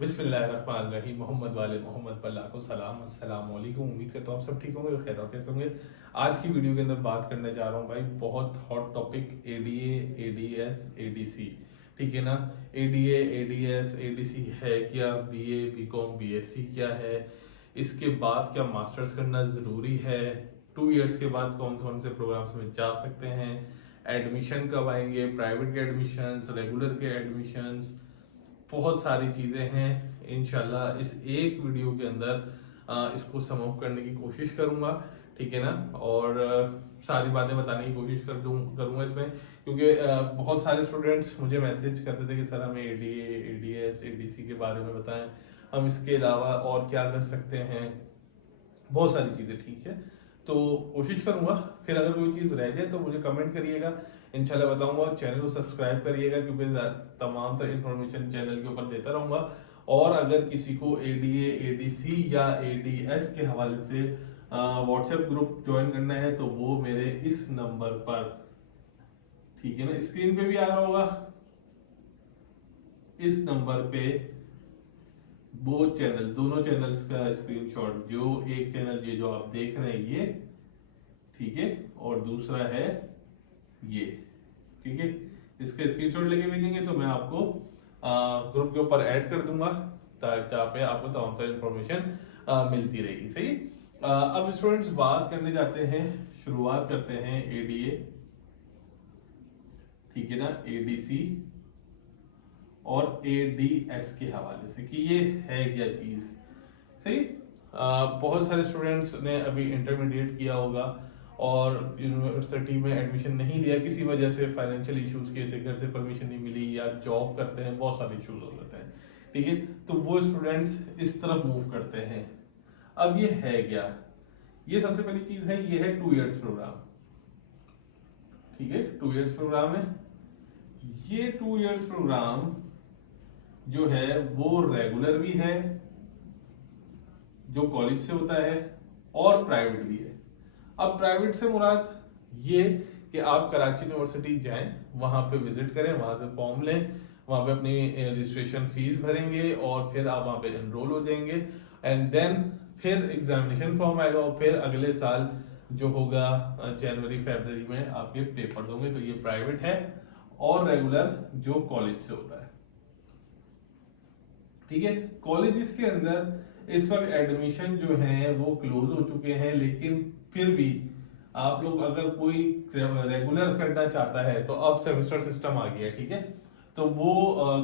बिस्मिल्लाहिर्रहमानिर्रहीम। मोहम्मद वाले मोहम्मद पर लाखों सलाम। अस्सलाम वालेकुम। उम्मीद करता हूँ आप सब ठीक होंगे, खैर ऑफिस होंगे। आज की वीडियो के अंदर बात करने जा रहा हूँ भाई, बहुत hot topic ADA, ADS, ADC. ठीक है ना। एडीए, एडीएस, एडीसी है क्या, बीए, बीकॉम, बीएससी क्या है, इसके बाद क्या मास्टर्स करना ज़रूरी है, 2 इयर्स के बाद कौन कौन से प्रोग्राम्स में जा सकते हैं, एडमिशन कब आएंगे, प्राइवेट के एडमिशन्स, रेगुलर के एडमिशन्स, बहुत सारी चीज़ें हैं। इंशाल्लाह इस एक वीडियो के अंदर इसको सम अप करने की कोशिश करूंगा, ठीक है ना। और सारी बातें बताने की कोशिश करूंगा इसमें, क्योंकि बहुत सारे स्टूडेंट्स मुझे मैसेज करते थे कि सर हमें एडीए, एडीएस, एडीसी के बारे में बताएं, हम इसके अलावा और क्या कर सकते हैं, बहुत सारी चीज़ें। ठीक है, तो कोशिश करूंगा। फिर अगर कोई चीज़ रह जाए तो मुझे कमेंट करिएगा, इंशाल्लाह बताऊंगा। और चैनल को सब्सक्राइब करिएगा, क्योंकि तमाम तरह इन्फॉर्मेशन चैनल के ऊपर देता रहूंगा। और अगर किसी को एडीए, एडीसी या एडीएस के हवाले से व्हाट्सएप ग्रुप ज्वाइन करना है तो वो मेरे इस नंबर पर, ठीक है ना, स्क्रीन पे भी आ रहा होगा, इस नंबर पे वो चैनल, दोनों चैनल्स का स्क्रीनशॉट, जो एक चैनल ये जो आप देख रहे हैं ये, ठीक है, और दूसरा है ये, ठीक है, इसके स्क्रीनशॉट लेके भेजेंगे तो मैं आपको ग्रुप के ऊपर ऐड कर दूंगा, जहाँ पे आपको तमाम तरह इंफॉर्मेशन मिलती रहेगी। सही। अब स्टूडेंट्स बात करने जाते हैं, शुरुआत करते हैं एडीए, ठीक है ना, एडीसी और एडीएस के हवाले से कि ये है क्या चीज। सही। बहुत सारे स्टूडेंट्स ने अभी इंटरमीडिएट किया होगा और यूनिवर्सिटी में एडमिशन नहीं लिया किसी वजह से, फाइनेंशियल इश्यूज के से, घर से परमिशन नहीं मिली, या जॉब करते हैं, बहुत सारे इश्यूज हो जाते हैं। ठीक है, तो वो स्टूडेंट्स इस तरफ मूव करते हैं। अब ये है क्या, ये सबसे पहली चीज है, ये है 2 इयर्स प्रोग्राम। ठीक है, 2 इयर्स प्रोग्राम है। ये 2 इयर्स प्रोग्राम जो है वो रेगुलर भी है, जो कॉलेज से होता है, और प्राइवेट भी है। अब प्राइवेट से मुराद ये कि आप कराची यूनिवर्सिटी जाएं, वहां पे विजिट करें, वहां से फॉर्म लें, वहां पे अपनी रजिस्ट्रेशन फीस भरेंगे और फिर आप वहां पे एनरोल हो जाएंगे। एंड देन फिर एग्जामिनेशन फॉर्म आएगा और फिर अगले साल जो होगा जनवरी फरवरी में आपके पेपर दोगे। तो ये प्राइवेट है, और रेगुलर जो कॉलेज से होता है। ठीक है, कॉलेजेस के अंदर इस वक्त एडमिशन जो है वो क्लोज हो चुके हैं, लेकिन फिर भी आप लोग अगर कोई रेगुलर करना चाहता है तो अब सेमेस्टर सिस्टम आ गया है। ठीक है, तो वो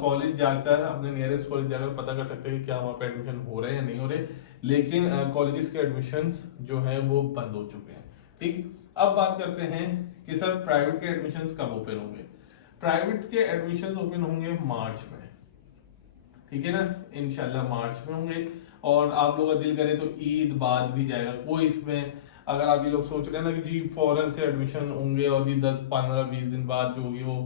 कॉलेज जाकर, अपने नियरेस्ट कॉलेज जाकर पता कर सकते हैं कि क्या वहां पे एडमिशन हो रहे हैं या नहीं हो रहे। लेकिन कॉलेजेस के एडमिशंस जो है वो बंद हो चुके हैं। ठीक, अब बात करते हैं कि सर प्राइवेट के एडमिशंस कब ओपन होंगे। प्राइवेट के एडमिशंस ओपन होंगे मार्च में, ठीक है ना, इंशाल्लाह मार्च में होंगे। और आप लोगों का दिल करे तो ईद बाद भी जाएगा कोई इसमें। अगर आप ये लोग सोच रहे हैं ना कि जी फौरन से एडमिशन होंगे और जी 10, 15, 20 दिन बाद जो होगी वो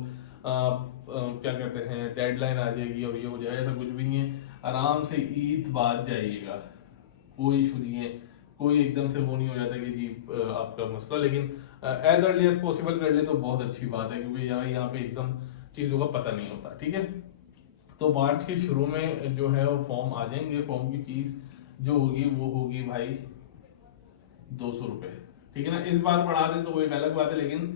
क्या कहते हैं डेडलाइन आ जाएगी और ये हो जाएगा, ऐसा कुछ भी नहीं है। आराम से ईद बाद जाइएगा, कोई इशू नहीं है। कोई एकदम से वो नहीं हो जाता कि जी आपका मसला, लेकिन एज अर्ली एज पॉसिबल कर ले तो बहुत अच्छी बात है, क्योंकि यहाँ पे एकदम चीजों का पता नहीं होता। ठीक है, तो मार्च के शुरू में जो है वो फॉर्म आ जाएंगे। फॉर्म की फीस जो होगी वो होगी भाई 200 रुपए। ठीक है ना, इस बार बढ़ा दें तो वो एक अलग बात है, लेकिन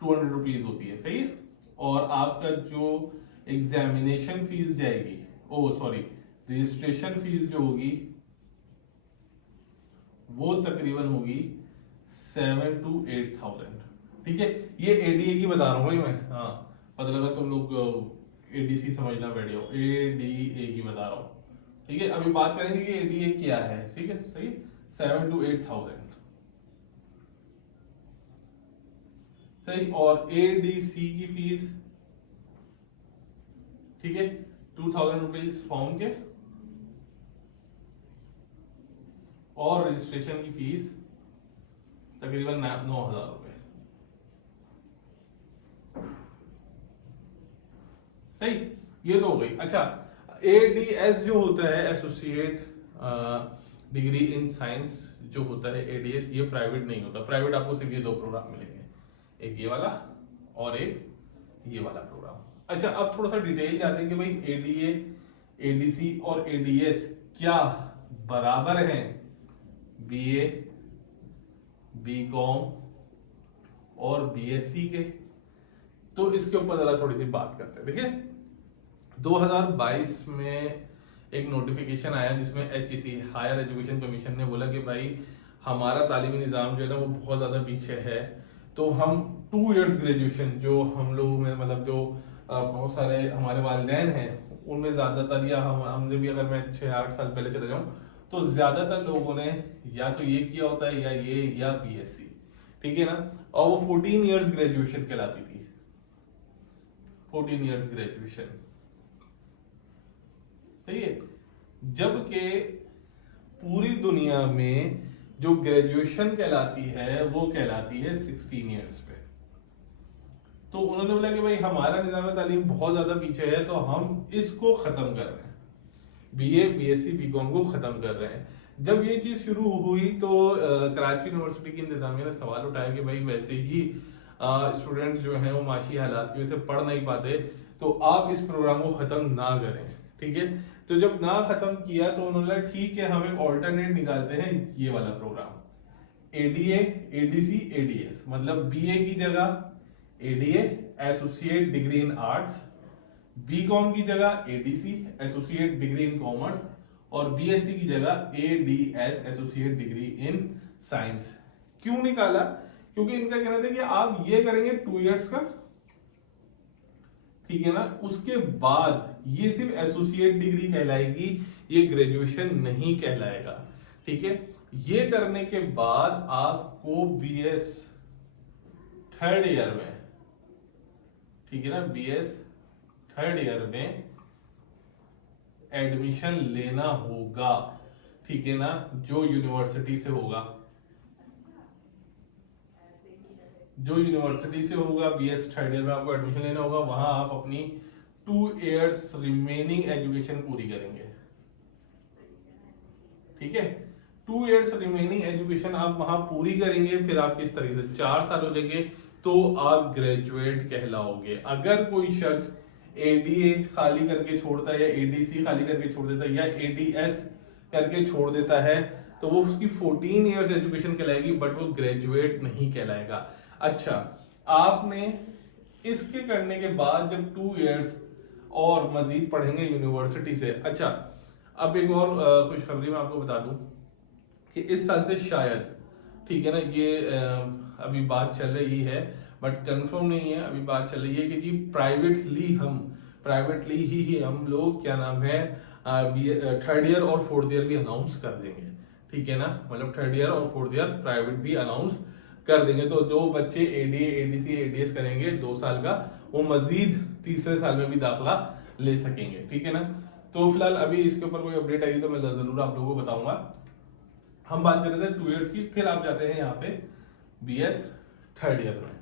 200 रुपीज होती है। सही है। और आपका जो एग्जामिनेशन फीस जाएगी, ओ सॉरी, रजिस्ट्रेशन फीस जो होगी वो तकरीबन होगी 7 to 8,000। ठीक है, ये एडीए की बता रहा हूँ भाई मैं। हाँ, पता लगा तुम लोग एडीसी समझना बैठे हो, एडीए की बता रहा हूँ। ठीक है, अभी बात करेंगे कि एडीए क्या है। ठीक है, सही, 7 to 8,000। सही, और एडीसी की फीस, ठीक है, 2,000 रुपीज फॉर्म के, और रजिस्ट्रेशन की फीस तकरीबन 9,000 रुपए। सही, ये तो हो गई। अच्छा, एडीएस जो होता है, एसोसिएट डिग्री इन साइंस जो होता है एडीएस, ये प्राइवेट नहीं होता। प्राइवेट आपको सिर्फ ये 2 प्रोग्राम मिलेंगे, एक ये वाला और एक ये वाला प्रोग्राम। अच्छा, अब थोड़ा सा डिटेल जाते हैं कि भाई एडीए, एडीसी और एडीएस क्या बराबर हैं बीए, बीकॉम और बीएससी के? तो इसके ऊपर जरा थोड़ी सी बात करते हैं। देखिए 2022 में एक नोटिफिकेशन आया जिसमें HEC हायर एजुकेशन कमीशन ने बोला कि भाई हमारा तालीमी निज़ाम जो है ना वो बहुत ज़्यादा पीछे है, तो हम 2 इयर्स ग्रेजुएशन जो हम लोग में मतलब जो बहुत सारे हमारे वालिदैन हैं उनमें ज़्यादातर, या हमने भी, अगर मैं 6-8 साल पहले चले जाऊँ तो ज़्यादातर लोगों ने या तो ये किया होता है या BSc, ठीक है ना। और वो 14 इयर्स ग्रेजुएशन कहलाती थी, 14 इयर्स ग्रेजुएशन, सही है। जबकि पूरी दुनिया में जो ग्रेजुएशन कहलाती है वो कहलाती है 16 इयर्स पे। तो उन्होंने बोला कि भाई हमारा निज़ाम तालीम बहुत ज्यादा पीछे है, तो हम इसको खत्म कर रहे हैं, बीए, बीएससी, बीकॉम को खत्म कर रहे हैं। जब ये चीज शुरू हुई तो कराची यूनिवर्सिटी की इंतजामिया ने सवाल उठाया कि भाई वैसे ही स्टूडेंट्स जो हैं वो माशी हालात की वजह से पढ़ नहीं पाते, तो आप इस प्रोग्राम को खत्म ना करें, ठीक है। तो जब ना खत्म किया तो उन्होंने ठीक है हम एक ऑल्टरनेट निकालते हैं, ये वाला प्रोग्राम एडीए, एडीसी, एडीएस, मतलब बीए की जगह ADA associate degree in arts, BCom की जगह ADC associate degree in commerce, और बीएससी की जगह ADS associate degree in science. क्यों निकाला? क्योंकि इनका कहना था कि आप ये करेंगे 2 इयर्स का, ठीक है ना, उसके बाद ये सिर्फ एसोसिएट डिग्री कहलाएगी, ये ग्रेजुएशन नहीं कहलाएगा, ठीक है। ये करने के बाद आपको बीएस 3rd ईयर में, ठीक है ना, बीएस 3rd ईयर में एडमिशन लेना होगा, ठीक है ना, जो यूनिवर्सिटी से होगा, जो यूनिवर्सिटी से होगा बीएस 3rd ईयर में आपको एडमिशन लेना होगा, वहां आप अपनी 2 इयर्स रिमेनिंग एजुकेशन पूरी करेंगे, ठीक है। 2 इयर्स रिमेनिंग एजुकेशन आप वहां पूरी करेंगे, फिर आपके इस तरीके से 4 साल हो जाएंगे, तो आप ग्रेजुएट कहलाओगे। अगर कोई शख्स एडीए खाली करके छोड़ता है, या एडीसी खाली करके छोड़ देता है, या एडीएस करके छोड़ देता है, तो वो उसकी 14 इयर्स एजुकेशन कहलाएगी, बट वो ग्रेजुएट नहीं कहलाएगा। अच्छा, आपने इसके करने के बाद जब 2 इयर्स और मजीद पढ़ेंगे यूनिवर्सिटी से, अच्छा अब एक और खुशखबरी मैं आपको बता दूं कि इस साल से शायद, ठीक है ना, ये अभी बात चल रही है बट कंफर्म नहीं है, अभी बात चल रही है कि जी प्राइवेटली ही हम लोग क्या नाम है 3rd ईयर और 4th ईयर भी अनाउंस कर देंगे, ठीक है ना, मतलब 3rd ईयर और 4th ईयर प्राइवेट भी अनाउंस कर देंगे। तो जो बच्चे एडीए, एडीसी, एडीएस करेंगे 2 साल का, वो मजीद तीसरे साल में भी दाखिला ले सकेंगे, ठीक है ना। तो फिलहाल अभी इसके ऊपर कोई अपडेट आई तो मैं जरूर आप लोगों को बताऊंगा। हम बात कर रहे थे 2 इयर्स की, फिर आप जाते हैं यहाँ पे बीएस 3rd ईयर में,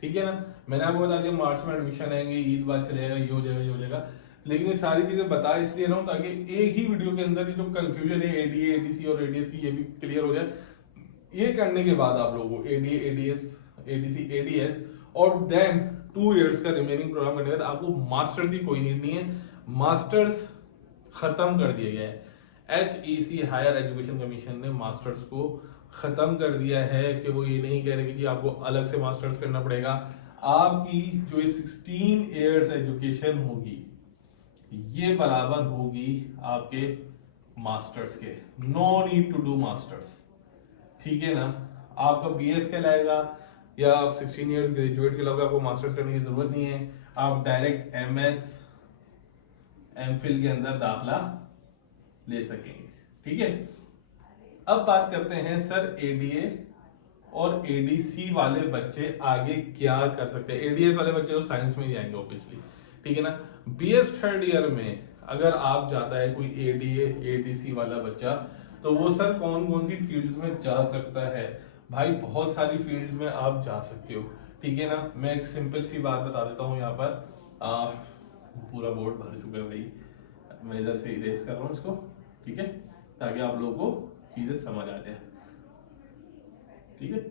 ठीक है ना। मैंने आपको बता दिया मार्च में एडमिशन आएंगे, ईद बाद चलेगा, ये हो जाएगा, ये हो जाएगा, लेकिन ये सारी चीजें बता इसलिए रहा हूँ ताकि एक ही वीडियो के अंदर जो कंफ्यूजन है एडीए, एडीसी और एडीएस की, ये भी क्लियर हो जाए। ये करने के बाद आप लोगों को एडीए, एडीएस, एडीसी, एडीएस और देन 2 इयर्स का रिमेनिंग प्रोग्राम करने के बाद आपको मास्टर्स की कोई नीड नहीं है, मास्टर्स खत्म कर दिया गया है। HEC हायर एजुकेशन कमीशन ने मास्टर्स को खत्म कर दिया है कि वो ये नहीं कह रहे कि जी आपको अलग से मास्टर्स करना पड़ेगा। आपकी जो 16 इयर्स एजुकेशन होगी ये बराबर होगी आपके मास्टर्स के, no need to do masters, ठीक है ना। आपका बीएस कहलाएगा या आप 16 इयर्स ग्रेजुएट कहलाओगे, आपको मास्टर्स करने की जरूरत नहीं है, आप डायरेक्ट एमएस एमफिल के अंदर दाखला ले सकेंगे, ठीक है। अब बात करते हैं सर एडीए और एडीसी वाले बच्चे आगे क्या कर सकते हैं। एडीएस वाले बच्चे तो साइंस में ही आएंगे ऑब्वियसली, ठीक है ना। बीएस 3rd ईयर में अगर आप जाता है कोई एडीए, एडीसी वाला बच्चा, तो वो सर कौन कौन सी फील्ड्स में जा सकता है? भाई बहुत सारी फील्ड्स में आप जा सकते हो, ठीक है ना। मैं एक सिंपल सी बात बता देता हूँ यहाँ पर, पूरा बोर्ड भर चुका है भाई, मैं इधर से इरेज कर रहा हूँ इसको, ठीक है, ताकि आप लोगों को चीजें समझ आ जाए, ठीक है।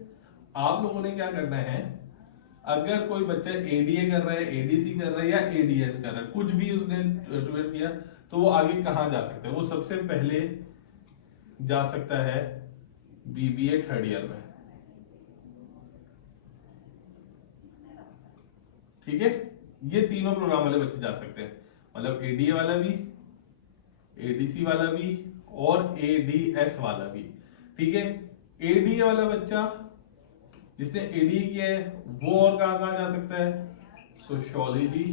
आप लोगों ने क्या करना है, अगर कोई बच्चा एडीए कर रहा है, एडीसी कर रहा है या एडीएस कर रहा है, कुछ भी उसने 12th किया, तो वो आगे कहाँ जा सकता है? वो सबसे पहले जा सकता है बीबीए थर्ड ईयर में, ठीक है। ये तीनों प्रोग्राम वाले बच्चे जा सकते हैं, मतलब एडीए वाला भी, एडीसी वाला भी और एडीएस वाला भी, ठीक है। एडीए वाला बच्चा जिसने एडीए किया है वो और कहाँ कहाँ जा सकता है? सोशियोलॉजी,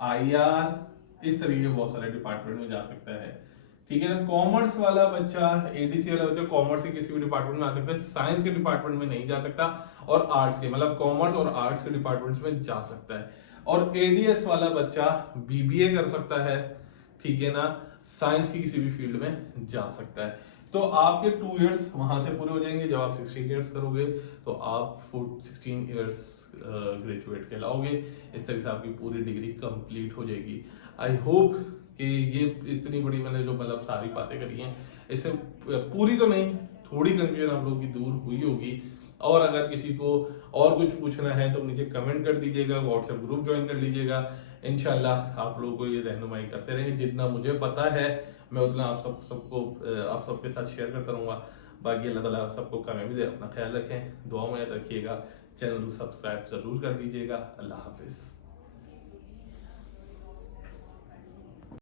आईआर, इस तरीके के बहुत सारे डिपार्टमेंट में जा सकता है, ठीक है ना। कॉमर्स वाला बच्चा, एडीसी वाला बच्चा कॉमर्स के किसी भी डिपार्टमेंट में आ सकता है, साइंस के डिपार्टमेंट में नहीं जा सकता, और आर्ट्स के, मतलब कॉमर्स और आर्ट्स के डिपार्टमेंट्स में जा सकता है। और एडीएस वाला बच्चा बीबीए कर सकता है, ठीक है ना, साइंस की किसी भी फील्ड में जा सकता है। तो आपके 2 इयर्स वहां से पूरे हो जाएंगे। जब आप 16 इयर्स करोगे तो आप 16 इयर्स ग्रेजुएट कहलाओगे। इस तरह से आपकी पूरी डिग्री कंप्लीट हो जाएगी। आई होप कि ये इतनी बड़ी मैंने जो मतलब सारी बातें करी हैं, इससे पूरी तो नहीं, थोड़ी कंफ्यूजन आप लोगों की दूर हुई होगी। और अगर किसी को और कुछ पूछना है तो नीचे कमेंट कर दीजिएगा, व्हाट्सएप ग्रुप ज्वाइन कर लीजिएगा। इंशाल्लाह आप लोगों को ये रहनुमाई करते रहेंगे। जितना मुझे पता है मैं उतना आप सबके साथ शेयर करता रहूंगा। बाकी अल्लाह ताला आप सबको कामयाबी दे। अपना ख्याल रखें, दुआ में याद रखिएगा, चैनल को सब्सक्राइब जरूर कर दीजिएगा। अल्लाह हाफिज।